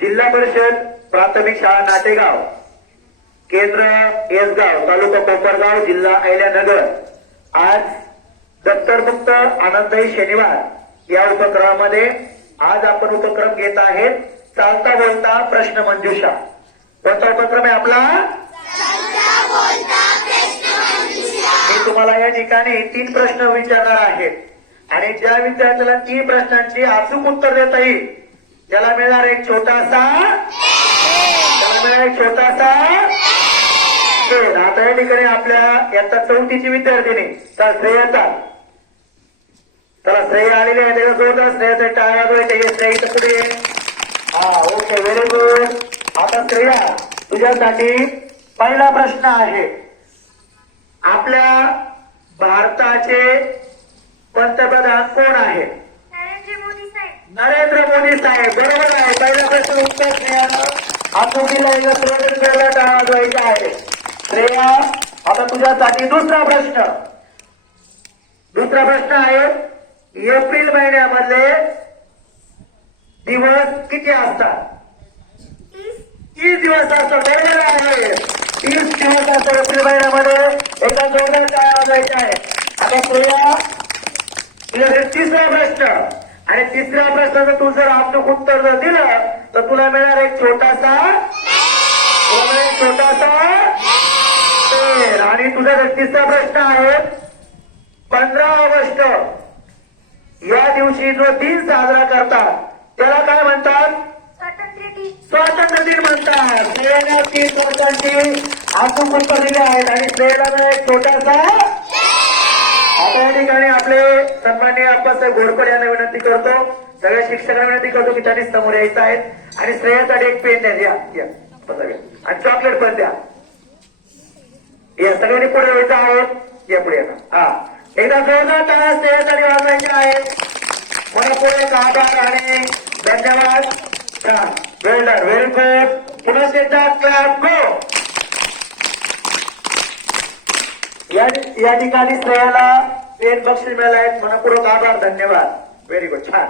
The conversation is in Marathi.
जिल्हा परिषद प्राथमिक शाळा नाटेगाव, केंद्र येसगाव, तालुका कोपरगाव, जिल्हा अहिल्यानगर आज दप्तरमुक्त आनंददायी शनिवार या उपक्रमामध्ये आज आपण उपक्रम घेत आहेत चालता बोलता प्रश्न मंजुषा। कोणता उपक्रम आहे आपला? मी तुम्हाला या ठिकाणी 3 प्रश्न विचारणार आहेत आणि ज्या विद्यार्थ्याला 3 प्रश्नांची अचूक उत्तर देता येईल त्याला मिळणार एक छोटासा पेन। आता या ठिकाणी आपल्या इयत्ता 4थीची विद्यार्थिनी तर श्रेयता, त्याला श्रेय आलेले आहे त्याला जोरदार श्रेयाचा टाळ्या वाजवायच्या। श्रेय इथं पुढे हा, ओके, व्हेरी गुड। आता श्रेया तुझ्यासाठी पहिला प्रश्न आहे, आपल्या भारताचे पंतप्रधान कोण आहे? नरेंद्र मोदी साहेब, बरोबर आहे। पहिला प्रश्न उत्तर श्रेयानं आकृतीला टाळ्या वाजवायचा आहे। श्रेया आता तुझ्यासाठी दुसरा प्रश्न आहे, एप्रिल महिन्यामधले दिवस किती असतात? 30 दिवस असतात, बरोबर आहे। 30 दिवस असतात एप्रिल महिन्यामध्ये। एकदा जोरदार टाळ्या वाजवायच्या आहे। आता श्रेया तुझ्याकडे तिसरा प्रश्न आणि तिसऱ्या प्रश्नाचं तू जर अचूक उत्तर जर दिलं तर तुला मिळणार एक छोटासा पेन। आणि तुझा तिसरा प्रश्न आहे, 15 ऑगस्ट या दिवशी जो दिन साजरा करतात त्याला काय म्हणतात? स्वातंत्र्य दिन म्हणतात। श्रेयाने 30 वर्षांची अचूक उत्तर दिले आहेत आणि श्रेयाला एक छोटासा। आता या ठिकाणी आपले सन्माननीय आप्पासाहेब घोरपडे यांना विनंती करतो, सगळ्या शिक्षकांना विनंती करतो की त्यांनी समोर यायचं आहे आणि श्रेयासाठी एक पेन द्या आणि चॉकलेट पण द्या। या सगळ्यांनी पुढे यायचं आहे, या पुढे येणार। हा, एकदा जोरदार टाळ्या श्रेयासाठी वाजवायच्या आहेत। मनपूर्वक आभार आणि धन्यवाद। वेल डन, व्हेरी गुड। पुन्हा एकदा क्लॅप गो। या ठिकाणी श्रेयाला पेन बक्षीस मिळालं आहे। मनपूर्वक आभार, धन्यवाद, व्हेरी गुड, छान।